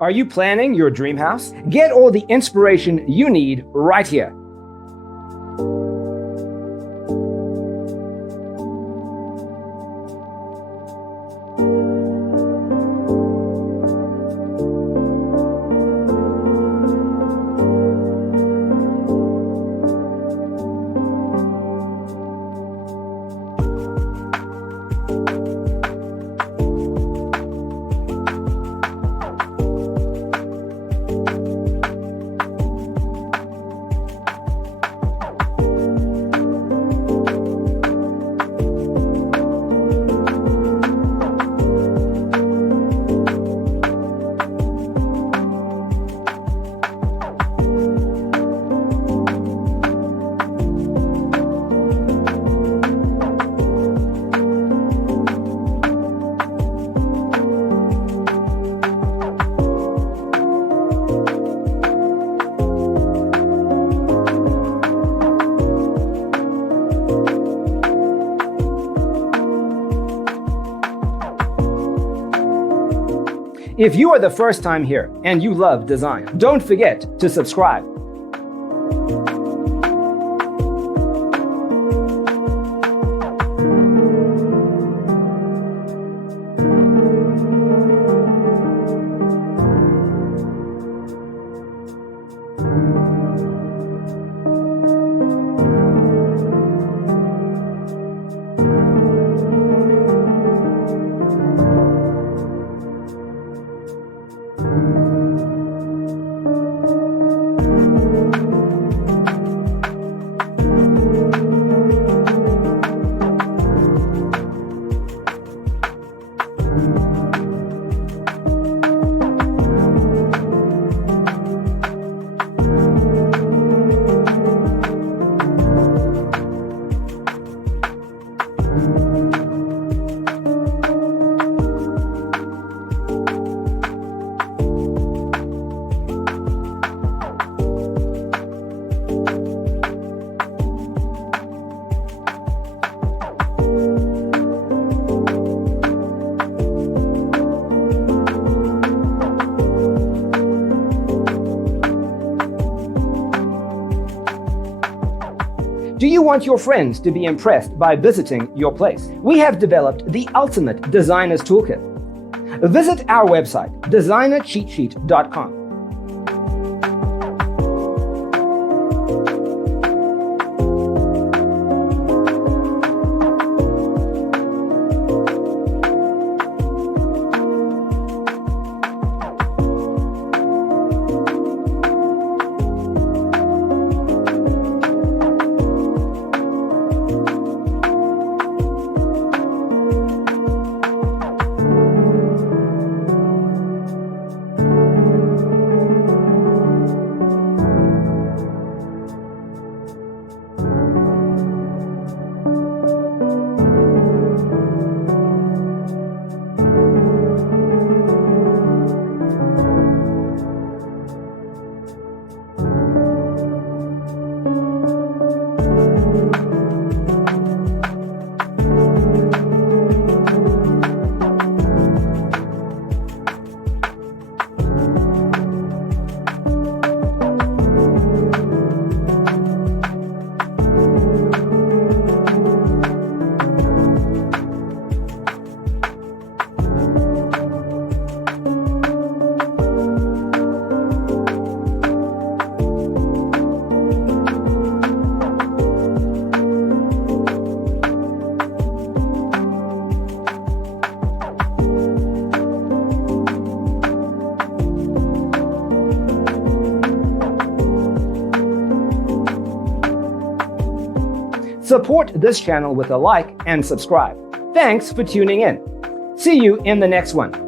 Are you planning your dream house? Get all the inspiration you need right here. If you are the first time here and you love design, don't forget to subscribe. Do you want your friends to be impressed by visiting your place? We have developed the ultimate designer's toolkit. Visit our website, designercheatsheet.com. Support this channel with a like and subscribe. Thanks for tuning in. See you in the next one.